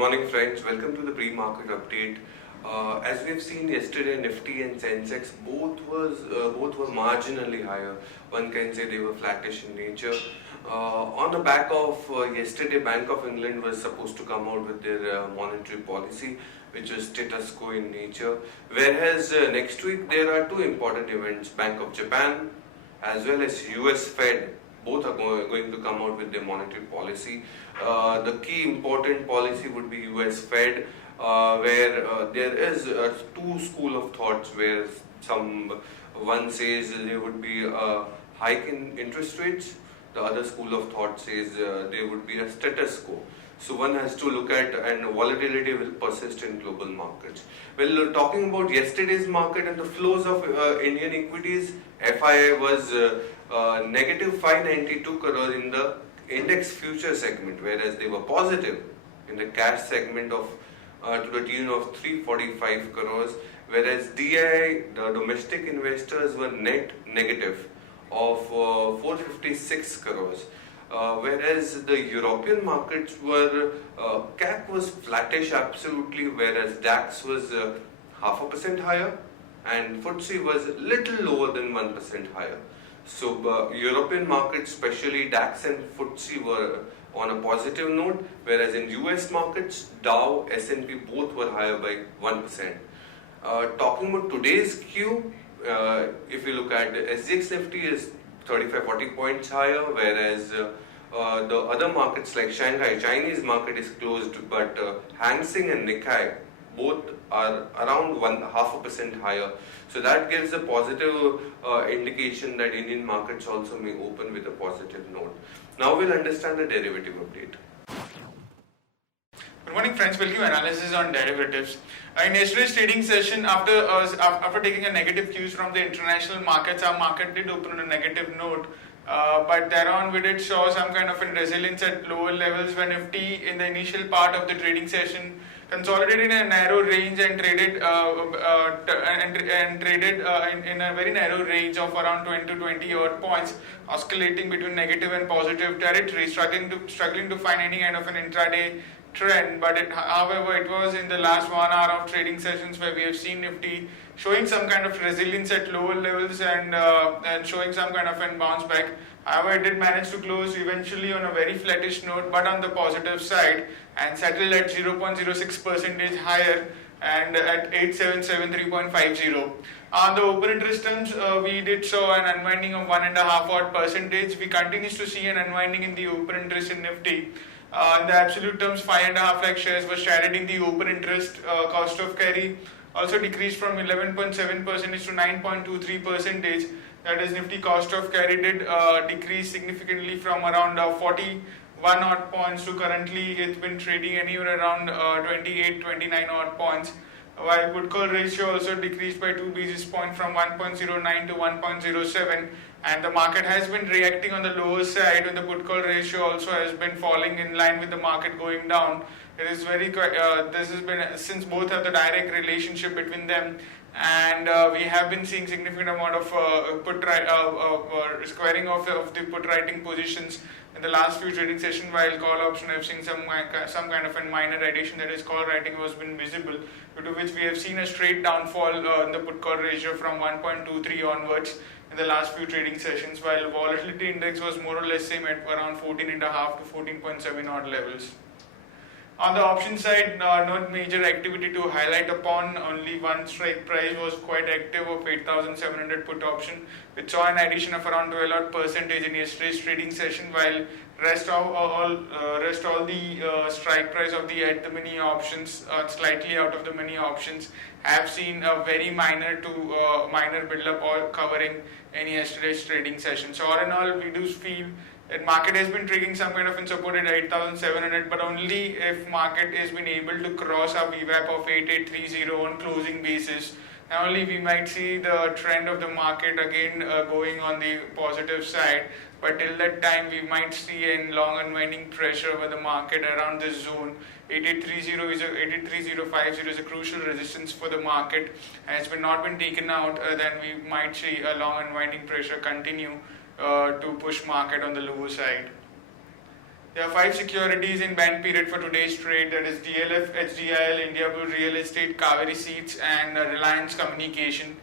morning, friends. Welcome to the pre-market update. As we've seen yesterday, Nifty and Sensex both were marginally higher. One can say they were flattish in nature. On the back of yesterday, Bank of England was supposed to come out with their monetary policy, which was status quo in nature. Whereas next week there are two important events: Bank of Japan as well as US Fed. Both are going to come out with their monetary policy. The key important policy would be US Fed, where there is two school of thoughts where one says there would be a hike in interest rates. The other school of thought says there would be a status quo. So one has to look at, and volatility will persist in global markets. Well, talking about yesterday's market and the flows of Indian equities, FII was negative 592 crores in the index future segment, whereas they were positive in the cash segment of to the tune of 345 crores, whereas DI, the domestic investors, were net negative of 456 crores. Whereas the European markets were, CAC was flattish absolutely, whereas DAX was 0.5% higher and FTSE was little lower than 1% higher. So European markets, especially DAX and FTSE, were on a positive note, whereas in US markets, Dow, S&P both were higher by 1%. Talking about today's Q, if you look at the SGX Nifty is 35-40 points higher, whereas the other markets like Shanghai, Chinese market is closed, but Hang Seng and Nikkei both are around 0.5% higher. So that gives a positive indication that Indian markets also may open with a positive note. Now we'll understand the derivative update. Good morning, friends. We'll give analysis on derivatives. In yesterday's trading session, after taking a negative cues from the international markets, our market did open on a negative note. But thereon we did show some kind of resilience at lower levels when Nifty in the initial part of the trading session consolidated in a narrow range and traded in a very narrow range of around 20 odd points, oscillating between negative and positive territory, struggling to find any kind of an intraday trend. But however, it was in the last 1 hour of trading sessions where we have seen Nifty showing some kind of resilience at lower levels and showing some kind of a bounce back. However, it did manage to close eventually on a very flattish note, but on the positive side, and settled at 0.06% higher and at 8773.50. On the open interest terms, we did show an unwinding of 1.5 odd percentage. We continue to see an unwinding in the open interest in Nifty. In the absolute terms, 5.5 lakh shares were shredded in the open interest. Cost of carry also decreased from 11.7% to 9.23%. That is, Nifty cost of carry did decrease significantly from around 41 odd points to currently it's been trading anywhere around 29 odd points. While put call ratio also decreased by 2 basis points from 1.09 to 1.07, and the market has been reacting on the lower side when the put call ratio also has been falling in line with the market going down. It is this has been, since both have the direct relationship between them, and we have been seeing significant amount of squaring off of the put writing positions in the last few trading sessions, while call option have seen some kind of a minor addition, that is call writing was been visible, due to which we have seen a straight downfall in the put call ratio from 1.23 onwards in the last few trading sessions, while volatility index was more or less same at around 14.5 to 14.7 odd levels. On the option side, no major activity to highlight upon. Only one strike price was quite active of 8,700 put option, which saw an addition of around 12% in yesterday's trading session, while rest all the strike price of the at the mini options, slightly out of the mini options, have seen a very minor build up or covering in yesterday's trading session. So all in all, we do feel that market has been triggering some kind of support at 8,700, but only if market has been able to cross a VWAP of 8830 on closing basis, and only we might see the trend of the market again going on the positive side. But till that time, we might see a long unwinding pressure over the market around this zone. 88050 is a crucial resistance for the market, and it's not been taken out, then we might see a long unwinding pressure continue to push market on the lower side. There are 5 securities in ban period for today's trade, that is DLF, HDIL, Indiabulls Real Estate, Kaveri Seeds and Reliance Communication.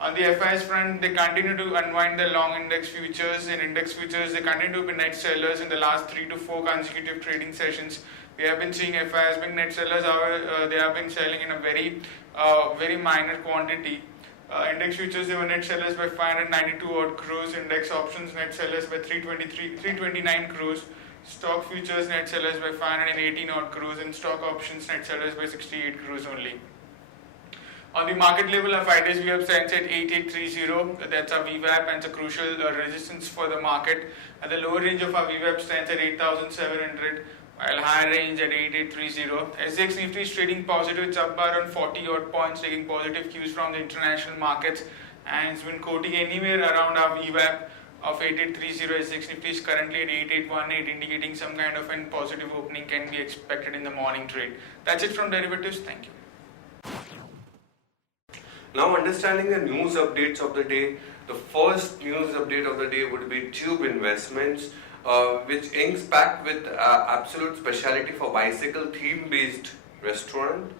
On the FIs front, they continue to unwind the long index futures. In index futures, they continue to be net sellers in the last 3 to 4 consecutive trading sessions. We have been seeing FIs being net sellers, however, they have been selling in a very minor quantity. Index futures, they were net sellers by 592 odd crores. Index options net sellers by 329 crores. Stock futures net sellers by 518 odd crores, and stock options net sellers by 68 crores only. On the market level, our 5 days VWAP stands at 8830. That's our VWAP and it's a crucial resistance for the market. And the lower range of our VWAP stands at 8700, while higher range at 8830. SGX Nifty is trading positive. It's up by around 40 odd points, taking positive cues from the international markets, and it's been quoting anywhere around our VWAP of 8830. SGX Nifty is currently at 8818, indicating some kind of a positive opening can be expected in the morning trade. That's it from derivatives. Thank you. Now, understanding the news updates of the day, the first news update of the day would be Tube Investments, which inks packed with absolute specialty for bicycle theme-based restaurant.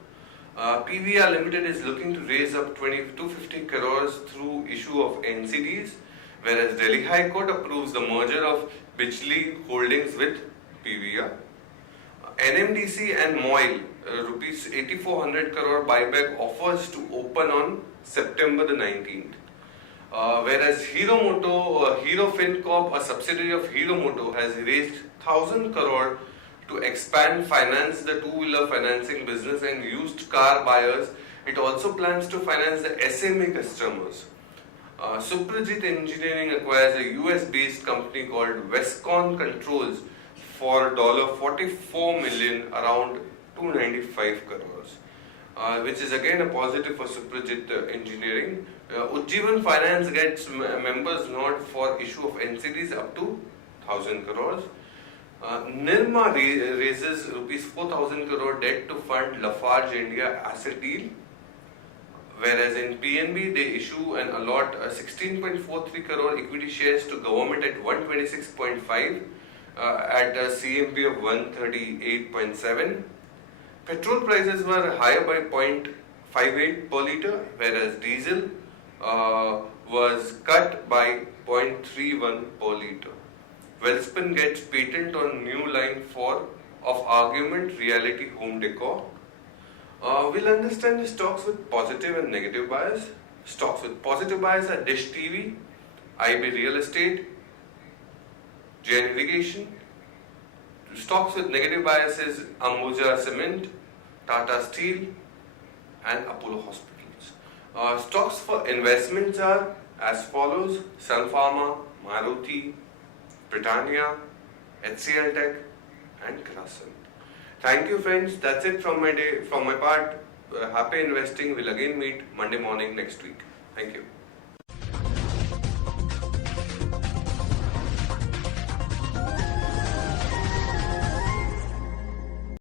PVR Limited is looking to raise up 250 crores through issue of NCDs, whereas Delhi High Court approves the merger of Bijli Holdings with PVR. NMDC and MOIL rupees 8400 crore buyback offers to open on September the 19th. Whereas Hero FinCorp, a subsidiary of Hero Moto, has raised 1000 crore to expand finance the two-wheeler financing business and used car buyers. It also plans to finance the SMA customers. Suprajit Engineering acquires a US-based company called Westcon Controls for $44 million, around 295 crores, which is again a positive for Suprajit Engineering. Ujjivan Finance gets members nod for issue of NCDs up to 1000 crores. Nirma raises rupees 4000 crore debt to fund Lafarge India asset deal. Whereas in PNB, they issue and allot 16.43 crore equity shares to government at 126.5 at a CMP of 138.7. Petrol prices were higher by 0.58 per litre, whereas diesel was cut by 0.31 per litre. Wellspun gets patent on new line of argument reality home decor. We'll understand the stocks with positive and negative bias. Stocks with positive bias are Dish TV, IB Real Estate, JN Irrigation. Stocks with negative bias is Ambuja Cement, Tata Steel and Apollo Hospitals. Stocks for investments are as follows: Sun Pharma, Maruti, Britannia, HCL Tech and Grasim. Thank you friends, that's it from my part. Happy investing. We'll again meet Monday morning next week. Thank you.